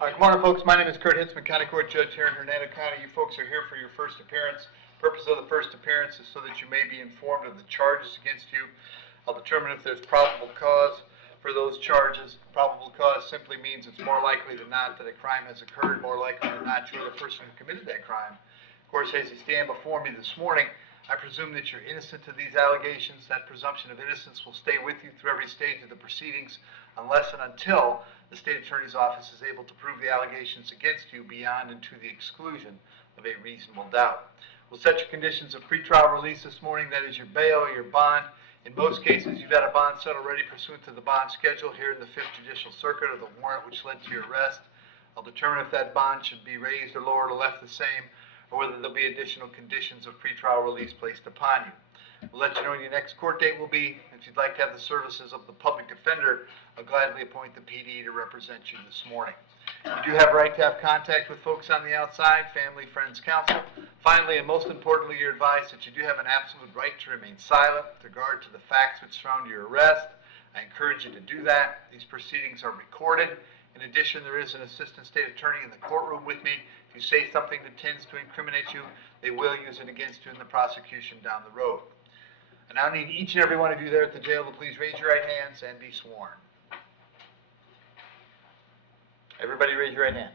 Good morning, folks. My name is Hitzemann, County Court Judge here in Hernando County. You folks are here for your first appearance. Purpose of the first appearance is so that you may be informed of the charges against you. I'll determine if there's probable cause for those charges. Probable cause simply means it's more likely than not that a crime has occurred, more likely than not you're the person who committed that crime. Of course, as you stand before me this morning, I presume that you're innocent of these allegations. That presumption of innocence will stay with you through every stage of the proceedings unless and until the State Attorney's Office is able to prove the allegations against you beyond and to the exclusion of a reasonable doubt. We'll set your conditions of pretrial release this morning. That is your bail or your bond. In most cases, you've got a bond set already pursuant to the bond schedule here in the 5th Judicial Circuit, or the warrant which led to your arrest. I'll determine if that bond should be raised or lowered or left the same, or whether there'll be additional conditions of pretrial release placed upon you. We'll let you know when your next court date will be. If you'd like to have the services of the public defender, I'll gladly appoint the PD to represent you this morning. You do have a right to have contact with folks on the outside, family, friends, counsel. Finally, and most importantly, you're advised that you do have an absolute right to remain silent with regard to the facts which surround your arrest. I encourage you to do that. These proceedings are recorded. In addition, there is an assistant state attorney in the courtroom with me. If you say something that tends to incriminate you, they will use it against you in the prosecution down the road. I now need each and every one of you there at the jail to please raise your right hands and be sworn. Everybody raise your right hand.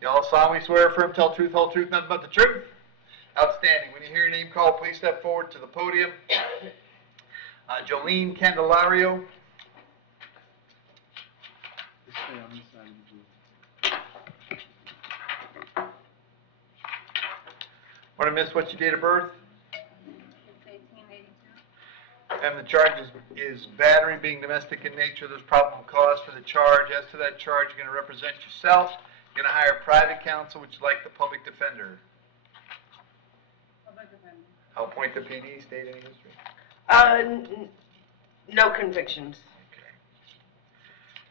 You all solemnly swear, affirm, tell truth, whole truth, nothing but the truth? Outstanding. When you hear your name called, please step forward to the podium. Jolene Candelario. Want to miss what's your date of birth? And the charge is battery, being domestic in nature. There's probable cause for the charge. As to that charge, you're going to represent yourself. You're going to hire private counsel, which is like the public defender. Public defender. I'll appoint the PD. State any history? No convictions.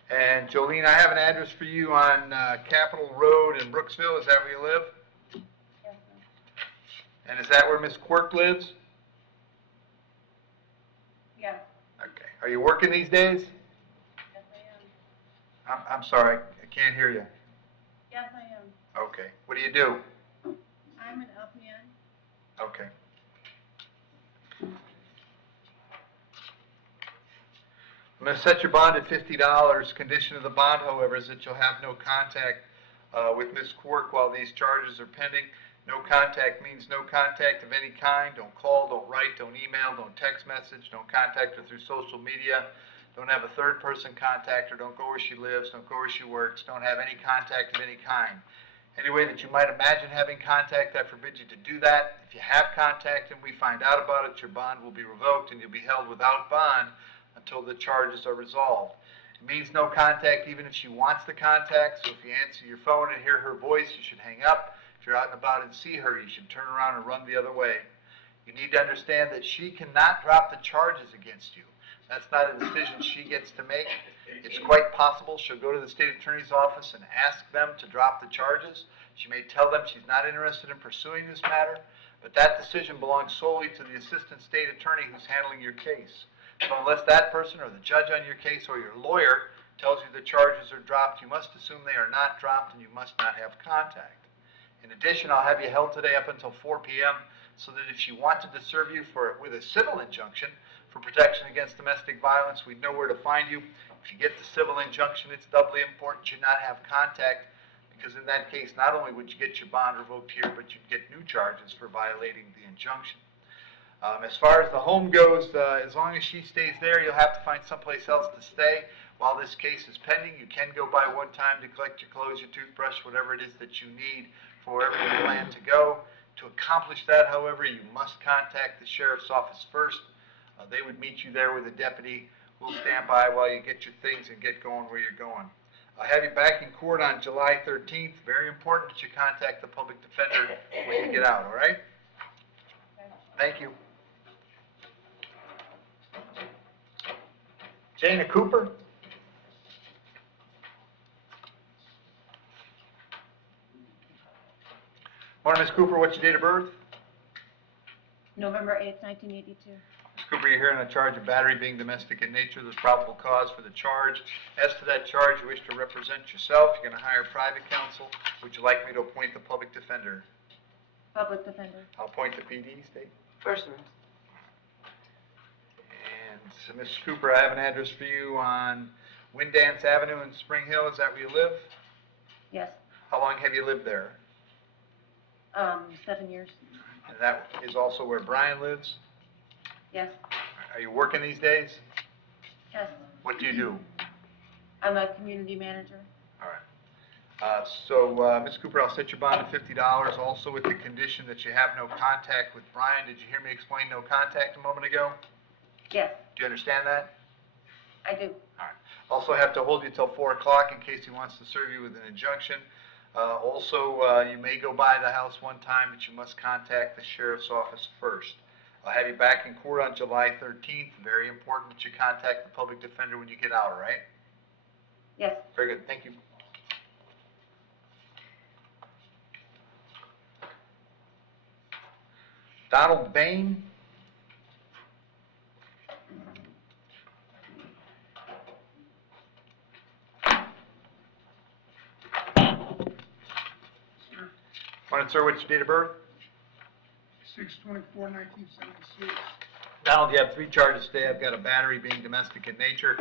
Okay. And Jolene, I have an address for you on Capitol Road in Brooksville. Is that where you live? Yes, sir. And is that where Miss Quirk lives? Yes. Okay. Are you working these days? Yes, I am. I'm sorry. I can't hear you. Yes, I am. Okay. What do you do? I'm an LPN. Okay. I'm going to set your bond at $50. Condition of the bond, however, is that you'll have no contact with Ms. Quirk while these charges are pending. No contact means no contact of any kind. Don't call, don't write, don't email, don't text message, don't contact her through social media. Don't have a third person contact her, don't go where she lives, don't go where she works, don't have any contact of any kind. Any way that you might imagine having contact, I forbid you to do that. If you have contact and we find out about it, your bond will be revoked and you'll be held without bond until the charges are resolved. It means no contact even if she wants the contact, so if you answer your phone and hear her voice, you should hang up. If you're out and about and see her, you should turn around and run the other way. You need to understand that she cannot drop the charges against you. That's not a decision she gets to make. It's quite possible she'll go to the state attorney's office and ask them to drop the charges. She may tell them she's not interested in pursuing this matter, but that decision belongs solely to the assistant state attorney who's handling your case. So unless that person or the judge on your case or your lawyer tells you the charges are dropped, you must assume they are not dropped and you must not have contact. In addition, I'll have you held today up until 4 p.m. so that if she wanted to serve you with a civil injunction for protection against domestic violence, we'd know where to find you. If you get the civil injunction, it's doubly important you not have contact, because in that case, not only would you get your bond revoked here, but you'd get new charges for violating the injunction. As far as the home goes, as long as she stays there, you'll have to find someplace else to stay. While this case is pending, you can go by one time to collect your clothes, your toothbrush, whatever it is that you need for wherever you plan to go. To accomplish that, however, you must contact the sheriff's office first. They would meet you there with a deputy. We'll stand by while you get your things and get going where you're going. I'll have you back in court on July 13th. Very important that you contact the public defender when you get out, all right? Thank you. Jana Cooper. Morning, Ms. Cooper. What's your date of birth? November 8th, 1982. Cooper, you're here on a charge of battery being domestic in nature. There's probable cause for the charge. As to that charge, you wish to represent yourself. You're going to hire private counsel. Would you like me to appoint the public defender? Public defender. I'll appoint the PD, State. Person. And so, Mrs. Cooper, I have an address for you on Windance Avenue in Spring Hill. Is that where you live? Yes. How long have you lived there? 7 years. And that is also where Brian lives? Yes. Are you working these days? Yes. What do you do? I'm a community manager. All right. Ms. Cooper, I'll set your bond at $50, also with the condition that you have no contact with Brian. Did you hear me explain no contact a moment ago? Yes, Do you understand that? I do. All right. Also have to hold you till 4 o'clock in case he wants to serve you with an injunction. You may go by the house one time, but you must contact the sheriff's office first. I'll have you back in court on July 13th. Very important that you contact the public defender when you get out, all right? Yes. Very good. Thank you. Donald Bain. Morning, sir. What's your date of birth? 6/24/1976. Donald, you have 3 charges today. I've got a battery being domestic in nature,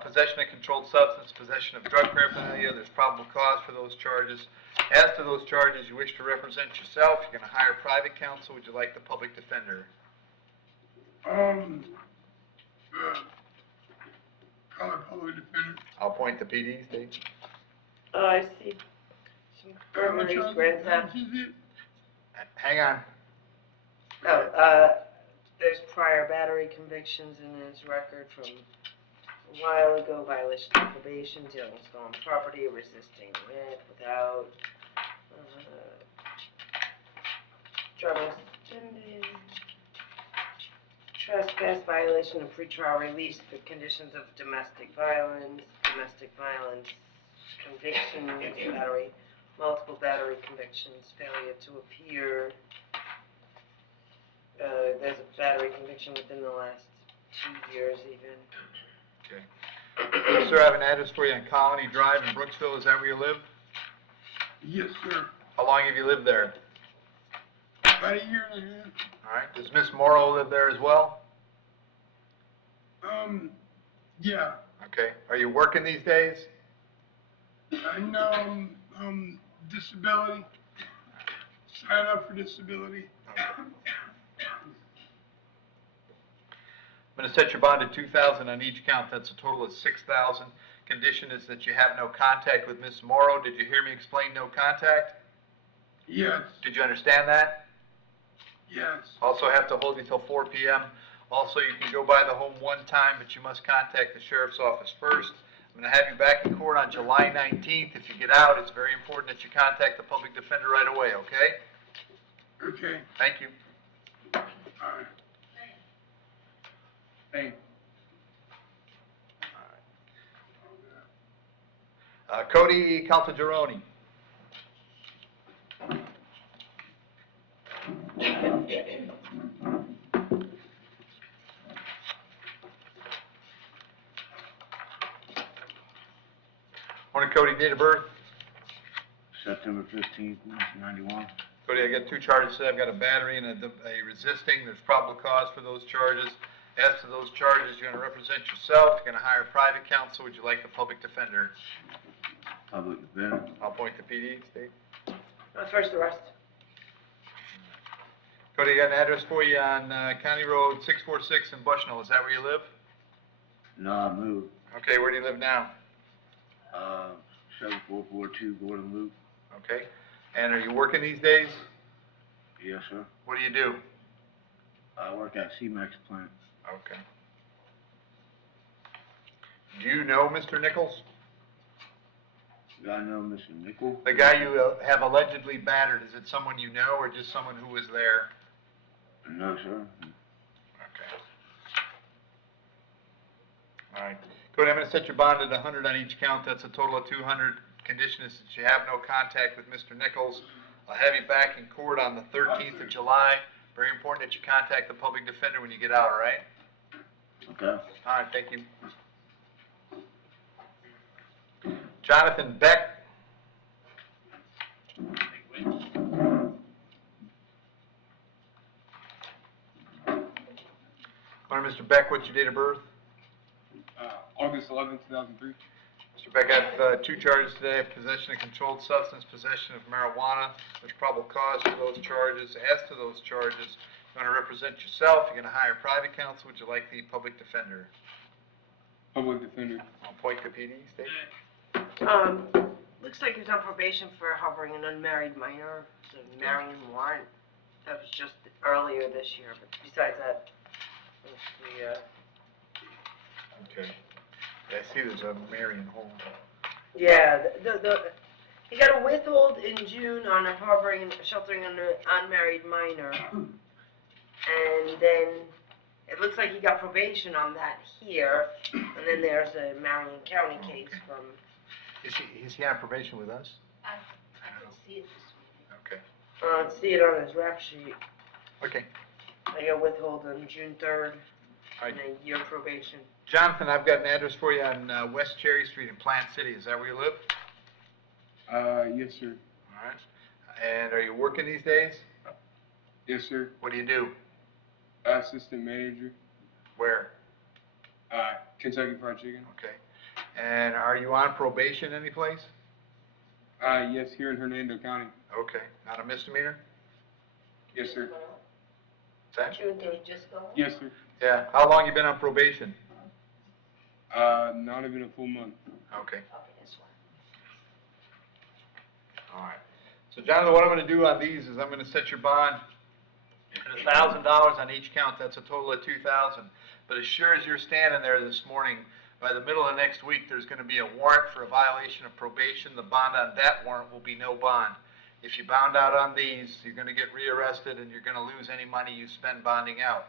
possession of controlled substance, possession of drug paraphernalia. There's probable cause for those charges. As to those charges, you wish to represent yourself. You're going to hire private counsel. Would you like the public defender? Color public defender. I'll appoint the PD, Steve. Oh, I see. Some How much burglaries, are- grand how theft. much is it? Hang on. There's prior battery convictions in his record from a while ago, violation of probation, dealing with stolen property, resisting with, without, trouble, trespass, violation of pretrial release, the conditions of domestic violence conviction, battery, multiple battery convictions, failure to appear. There's a battery conviction within the last 2 years even. Okay. Sir, I have an address for you on Colony Drive in Brooksville. Is that where you live? Yes, sir. How long have you lived there? About a year and a half. All right. Does Miss Morrow live there as well? Yeah. Okay. Are you working these days? I know, disability. Sign up for disability. Okay. I'm going to set your bond at $2,000 on each count. That's a total of $6,000. Condition is that you have no contact with Miss Morrow. Did you hear me explain no contact? Yes, Did you understand that? yes. Also have to hold you till 4 p.m. Also, you can go by the home one time, but you must contact the sheriff's office first. I'm going to have you back in court on July 19th. If you get out, it's very important that you contact the public defender right away, okay? Okay, Thank you. all right. Hey. Cody Caltagirone. Morning, Cody. Date of birth? September 15th, 1991. Cody, I got 2 charges today. I've got a battery and a resisting. There's probable cause for those charges. As to those charges, you're going to represent yourself. You're going to hire private counsel. Would you like the public defender? Public defender. I'll appoint the PD, Steve. First arrest. Cody, I got an address for you on County Road 646 in Bushnell. Is that where you live? No, I moved. Okay, where do you live now? 7442 Gordon Loop. Okay. And are you working these days? Yes, sir. What do you do? I work at CMAX plant. Okay. Do you know Mr. Nichols? I know Mr. Nickel. The guy you have allegedly battered, is it someone you know or just someone who was there? No, sir. Okay. All right. Cody, I'm going to set your bond at 100 on each count. That's a total of 200. Condition is that you have no contact with Mr. Nichols. I'll have you back in court on the 13th of July. Very important that you contact the public defender when you get out, all right? Okay. All right, thank you. Jonathan Beck. Morning, Mr. Beck, what's your date of birth? August 11th, 2003. Mr. Beck, I have two charges today, possession of controlled substance, possession of marijuana. There's probable cause for those charges. As to those charges, you want to represent yourself, you're going to hire private counsel, would you like the public defender? Public defender. I'll appoint the PD, State. Looks like he's on probation for harboring an unmarried minor, the marrying warrant. That was just earlier this year, but besides that, Okay. Yeah, I see there's a Marion hold. yeah, he got a withhold in June on a sheltering an unmarried minor. And then it looks like he got probation on that here, and then there's a Marion County case from. Is he on probation with us? I didn't see it this week. Okay. See it on his rap sheet. Okay. I got withhold on June 3rd, Right. and a year probation. Jonathan, I've got an address for you on West Cherry Street in Plant City. Is that where you live? Yes, sir. All right. And are you working these days? Yes, sir. What do you do? Assistant manager. Where? Kentucky Fried Chicken. Okay. And are you on probation anyplace? Yes, here in Hernando County. Okay. Not a misdemeanor? Yes, sir. Is that? June, did you just go? Yes, sir. Yeah. How long you been on probation? Not even a full month. Okay. Okay, that's why. All right. So Jonathan, what I'm going to do on these is I'm going to set your bond at $1,000 on each count. That's a total of $2,000. But as sure as you're standing there this morning, by the middle of next week, there's going to be a warrant for a violation of probation. The bond on that warrant will be no bond. If you bound out on these, you're going to get rearrested and you're going to lose any money you spend bonding out.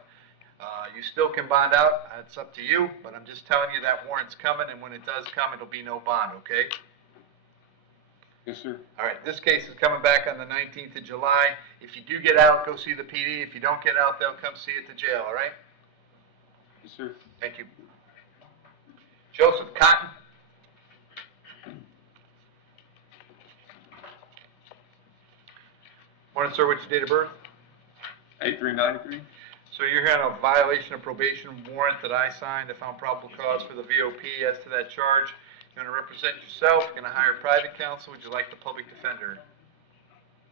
You still can bond out. It's up to you, but I'm just telling you that warrant's coming, and when it does come, it'll be no bond, okay? Yes, sir. All right, this case is coming back on the 19th of July. If you do get out, go see the PD. If you don't get out, they'll come see you at the jail, all right? Yes, sir. Thank you. Joseph Cotton. Morning, sir. What's your date of birth? 8393. So you're here on a violation of probation warrant that I signed. I found probable cause for the VOP. As to that charge, you're going to represent yourself. You're going to hire private counsel. Would you like the public defender?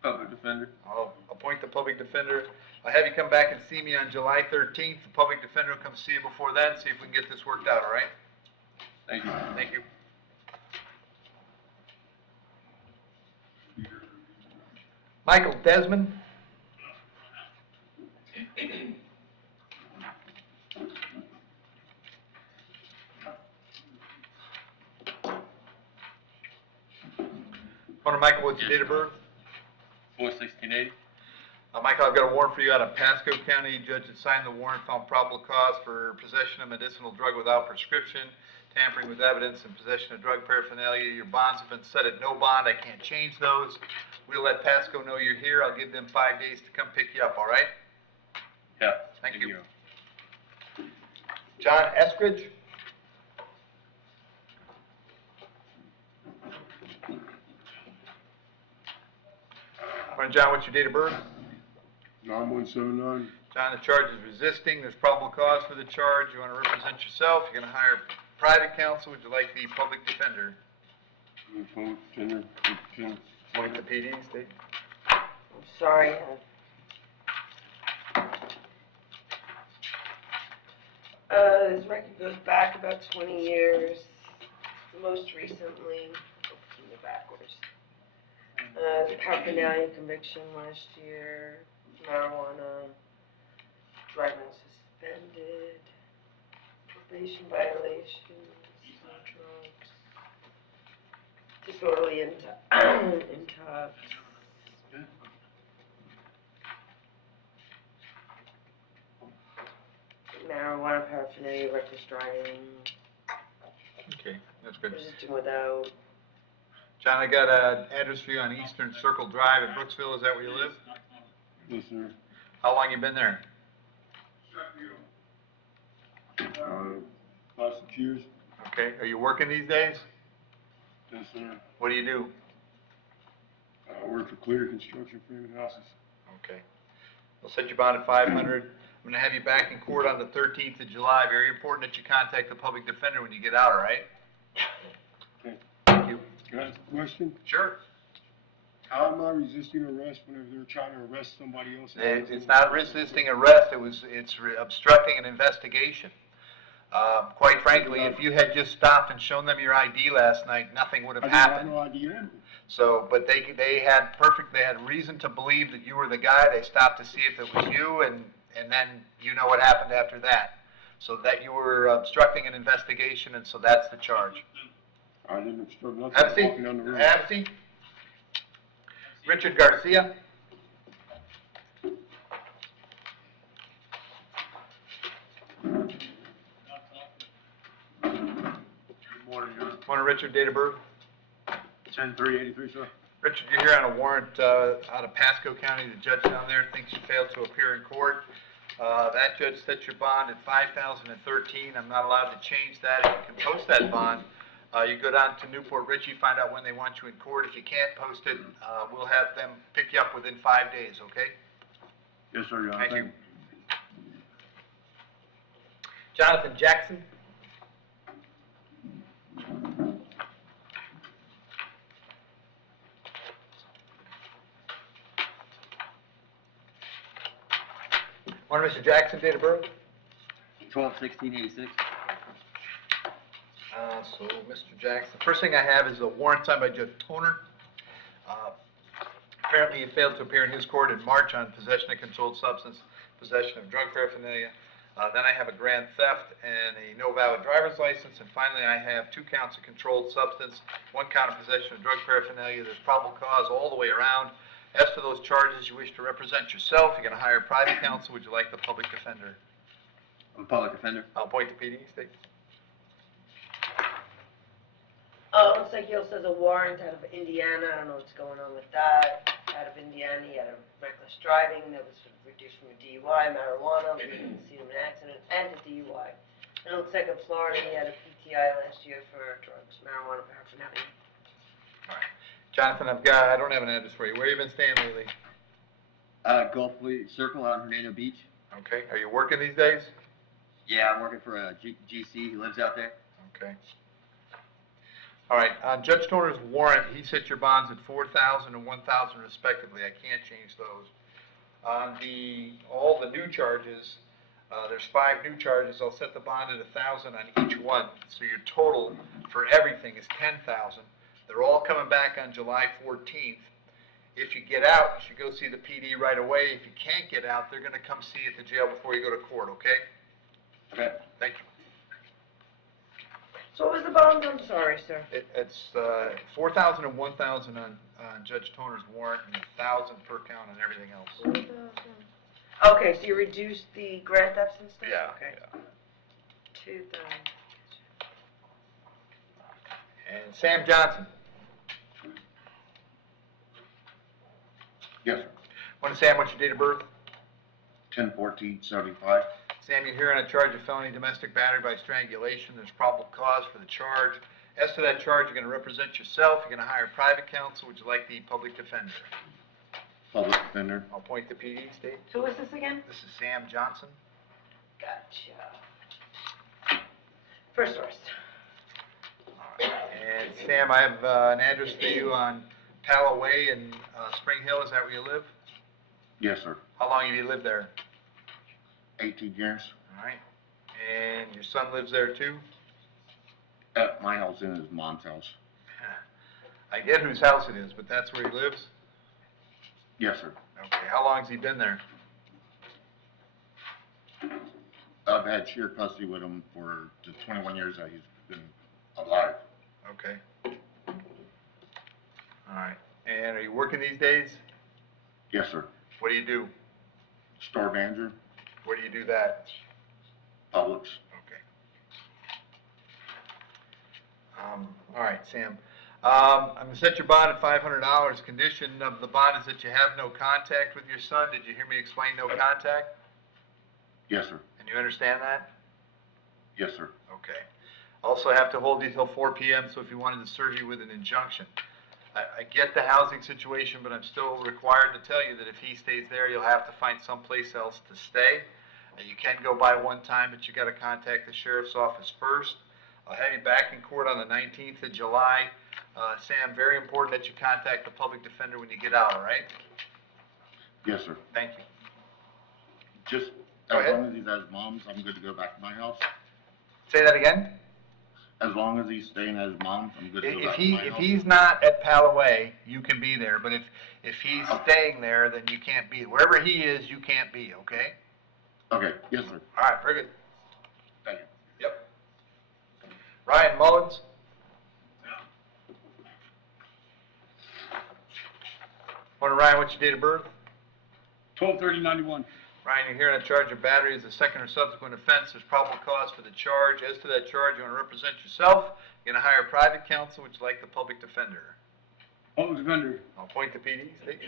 Public defender. I'll appoint the public defender. I'll have you come back and see me on July 13th. The public defender will come see you before then, see if we can get this worked out, all right? Thank you. Thank you. Michael Desmond. Morning, Michael. What's your date of birth? 4/16/80. Michael, I've got a warrant for you out of Pasco County. Judge had signed the warrant, found probable cause for possession of medicinal drug without prescription, tampering with evidence, and possession of drug paraphernalia. Your bonds have been set at no bond. I can't change those. We'll let Pasco know you're here. I'll give them 5 days to come pick you up, all right? Yeah. Thank you. John Eskridge. Morning, John. What's your date of birth? 9179. John, the charge is resisting. There's probable cause for the charge. You want to represent yourself. You're going to hire private counsel. Would you like the public defender? Public defender. Point the PD, State. I'm sorry. His record goes back about 20 years. Most recently, backwards. Paraphernalia conviction last year, marijuana, driving suspended, probation violations, drugs, disorderly intox. Marijuana paraphernalia, reckless driving, Okay, that's good. resisting without. John, I got an address for you on Eastern Circle Drive in Brooksville. Is that where you live? Yes, sir. How long you been there? Prosecutors? Okay, are you working these days? Yes, sir. What do you do? I work for Clear Construction Framing Houses. Okay. I'll set your bond at 500. I'm gonna have you back in court on the 13th of July. Very important that you contact the public defender when you get out, all right? Okay. Thank you. Can I ask a question? Sure. How am I resisting arrest whenever they're trying to arrest somebody else? It's not resisting arrest, it's obstructing an investigation. Quite frankly, if you had just stopped and shown them your ID last night, nothing would have I didn't have happened. no idea. So, but they had reason to believe that you were the guy. They stopped to see if it was you, and then you know what happened after that. So that you were obstructing an investigation, and so that's the charge. I didn't obstruct nothing. Have a seat. Walking down the road. Have a seat. Richard Garcia. Good morning, Your Honor. Morning, Richard. Date of birth? 10/3/83, sir. Richard, you're here on a warrant out of Pasco County. The judge down there thinks you failed to appear in court. That judge set your bond at $5,013. I'm not allowed to change that. If you can post that bond, you go down to Newport Richie, find out when they want you in court. If you can't post it, we'll have them pick you up within 5 days, okay? Yes, sir, Your Honor. Thank you. Jonathan Jackson. Morning, Mr. Jackson, date of birth? 12/16/86. So, Mr. Jackson, first thing I have is a warrant signed by Judge Toner. Apparently, he failed to appear in his court in March on possession of controlled substance, possession of drug paraphernalia. Then I have a grand theft and a no valid driver's license. And finally, I have 2 counts of controlled substance, 1 count of possession of drug paraphernalia. There's probable cause all the way around. As for those charges, you wish to represent yourself. You're going to hire private counsel. Would you like the public defender? I'm a public defender. I'll appoint the PD. State. Looks like he also has a warrant out of Indiana. I don't know what's going on with that. Out of Indiana, he had a reckless driving that was reduced from a DUI, marijuana, leading to an accident, and a DUI. And it looks like in Florida, he had a PTI last year for drugs, marijuana paraphernalia. All right. Jonathan, I don't have an address for you. Where have you been staying lately? Gulf Fleet Circle out in Hernando Beach. Okay. Are you working these days? Yeah, I'm working for a GC. He lives out there. Okay. All right. On Judge Toner's warrant, he set your bonds at $4,000 and $1,000 respectively. I can't change those. On all the new charges, there's 5 new charges. I'll set the bond at $1,000 on each one. So your total for everything is $10,000. They're all coming back on July 14th. If you get out, you should go see the PD right away. If you can't get out, they're going to come see you at the jail before you go to court, okay? Okay. Thank you. So what was the bond? I'm sorry, sir. It's $4,000 and $1,000 on Judge Toner's warrant and $1,000 per count on everything else. Okay, so you reduced the grant thefts and stuff? Yeah. Okay. Yeah. 2,000. And Sam Johnson. Yes, sir. Morning, Sam. What's your date of birth? 10/14/75. Sam, you're here on a charge of felony domestic battery by strangulation. There's probable cause for the charge. As to that charge, you're going to represent yourself. You're going to hire private counsel. Would you like the public defender? Public defender. I'll point the PD. State. Who is this again? This is Sam Johnson. Gotcha. First source. And Sam, I have an address for you on Palo Way in Spring Hill. Is that where you live? Yes, sir. How long have you lived there? 18 years. All right. And your son lives there too? At my house and his mom's house. I get whose house it is, but that's where he lives? Yes, sir. Okay. How long has he been there? I've had shared custody with him for the 21 years that he's been alive. Okay. All right. And are you working these days? Yes, sir. What do you do? Store manager, Where do you do that? Publix. Okay. All right, Sam. I'm going to set your bond at $500. Condition of the bond is that you have no contact with your son. Did you hear me explain no contact? Yes, sir. And you understand that? Yes, sir. Okay. Also have to hold you till 4 PM, so if you wanted to serve you with an injunction. I get the housing situation, but I'm still required to tell you that if he stays there, you'll have to find someplace else to stay. You can go by one time, but you gotta contact the sheriff's office first. I'll have you back in court on the 19th of July. Sam, very important that you contact the public defender when you get out, all right? Yes, sir. Thank you. Just Go as ahead. long as he's at his mom's, I'm good to go back to my house. Say that again? As long as he's staying at his mom's, I'm good to go If back to he, my if house. he's not at Pallaway, you can be there, but if he's staying there, then you can't be. Wherever he is, you can't be, okay? Okay, yes, sir. All right, very good. Thank you. Yep. Ryan Mullins? Morning, Ryan, what's your date of birth? 12/30/91. Ryan, you're here on a charge of battery as a second or subsequent offense. There's probable cause for the charge. As to that charge, you want to represent yourself. You're going to hire private counsel, would you like the public defender? Public defender. I'll point to PD, state.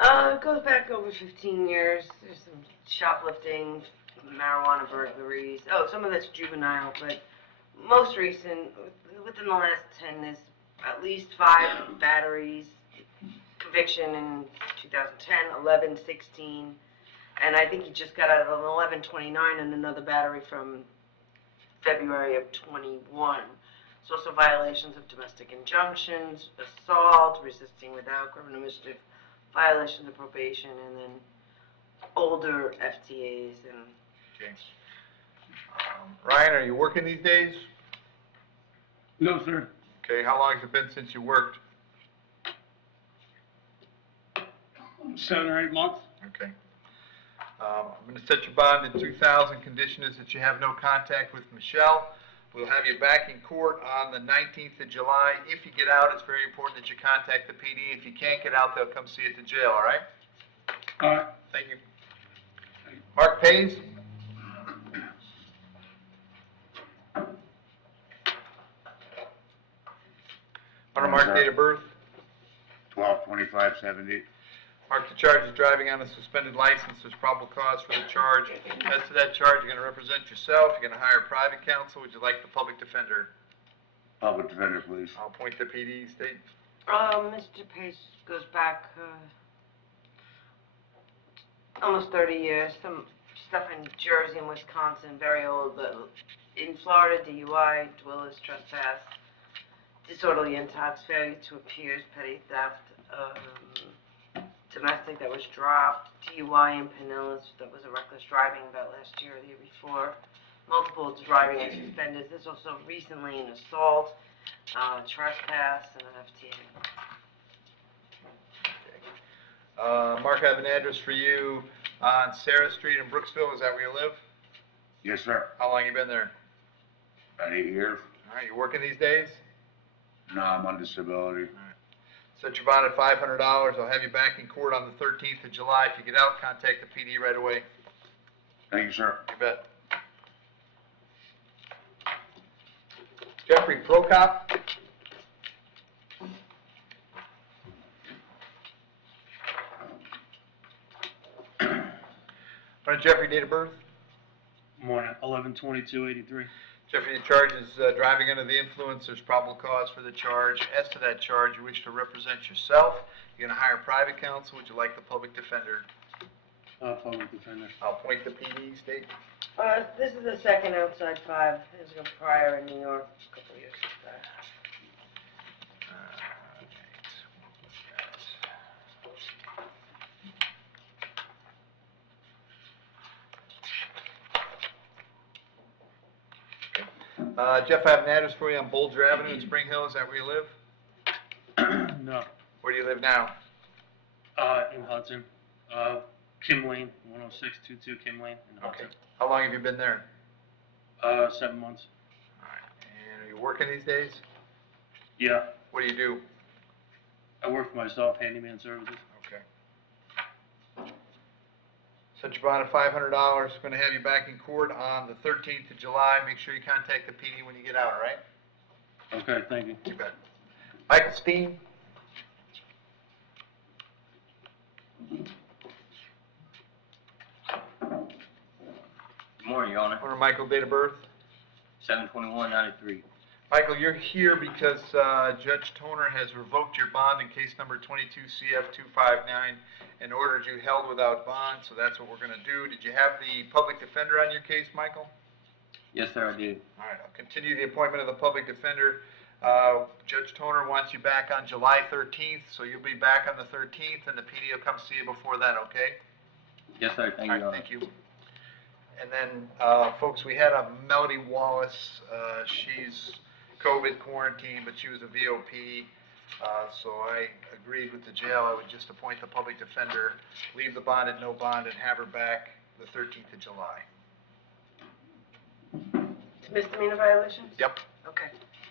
It goes back over 15 years. There's some shoplifting, marijuana burglaries. Oh, some of that's juvenile, but most recent, within the last 10, there's at least 5 batteries. Conviction in 2010, 11, 16, and I think he just got out of an 11/29 and another battery from February of 21. There's also violations of domestic injunctions, assault, resisting without criminal mischief, violations of probation, and then older FTAs and Okay. Ryan, are you working these days? No, sir. Okay, how long has it been since you worked? 7 or 8 months. Okay. I'm going to set your bond at 2,000. Condition is that you have no contact with Michelle. We'll have you back in court on the 19th of July. If you get out, it's very important that you contact the PD. If you can't get out, they'll come see you at the jail, all right? All right. Thank you. Mark Pays? What are Mark's date of birth? 12/25/70. Mark, the charge is driving on a suspended license. There's probable cause for the charge. As to that charge, you're going to represent yourself. You're going to hire private counsel. Would you like the public defender? Public defender, please. I'll point to PD, state. Mr. Pace goes back almost 30 years. Some stuff in Jersey and Wisconsin, very old, but in Florida, DUI, dweller's trespass, disorderly intox, failure to appear, petty theft, domestic that was dropped, DUI in Pinellas, that was a reckless driving about last year or the year before, multiple driving and suspended. There's also recently an assault, trespass, and an FTA. Mark, I have an address for you on Sarah Street in Brooksville. Is that where you live? Yes, sir. How long you been there? About 8 years. All right, you working these days? No, I'm on disability. Set your bond at $500. I'll have you back in court on the 13th of July. If you get out, contact the PD right away. Thank you, sir. You bet. Jeffrey Prokop? What is Jeffrey, date of birth? Morning. 11/22/83. Jeffrey, the charge is driving under the influence. There's probable cause for the charge. As to that charge, you wish to represent yourself. You're going to hire private counsel. Would you like the public defender? Public defender. I'll point the PD, state. This is the second outside 5. There's a prior in New York a couple of years back. Jeff, I have an address for you on Bolger Avenue in Spring Hill. Is that where you live? No. Where do you live now? In Hudson. Kim Lane, 10622 Kim Lane in Okay. Hudson. How long have you been there? 7 months. All right. And are you working these days? Yeah. What do you do? I work for myself, handyman services. Okay. Set your bond at $500. Going to have you back in court on the 13th of July. Make sure you contact the PD when you get out, all right? Okay, thank you. You bet. Michael Steen? Good morning, Your Honor. Or Michael, date of birth? 7/21/93. Michael, you're here because Judge Toner has revoked your bond in case number 22 CF 259 and ordered you held without bond, so that's what we're going to do. Did you have the public defender on your case, Michael? Yes, sir, I did. All right, I'll continue the appointment of the public defender. Judge Toner wants you back on July 13th, so you'll be back on the 13th, and the PD will come see you before then, okay? Yes, sir, thank you, All Your right, Honor. thank you. And then, folks, we had a Melody Wallace, she's COVID quarantine, but she was a VOP, so I agreed with the jail, I would just appoint the public defender, leave the bond at no bond, and have her back the 13th of July. Misdemeanor violations? Yep. Okay.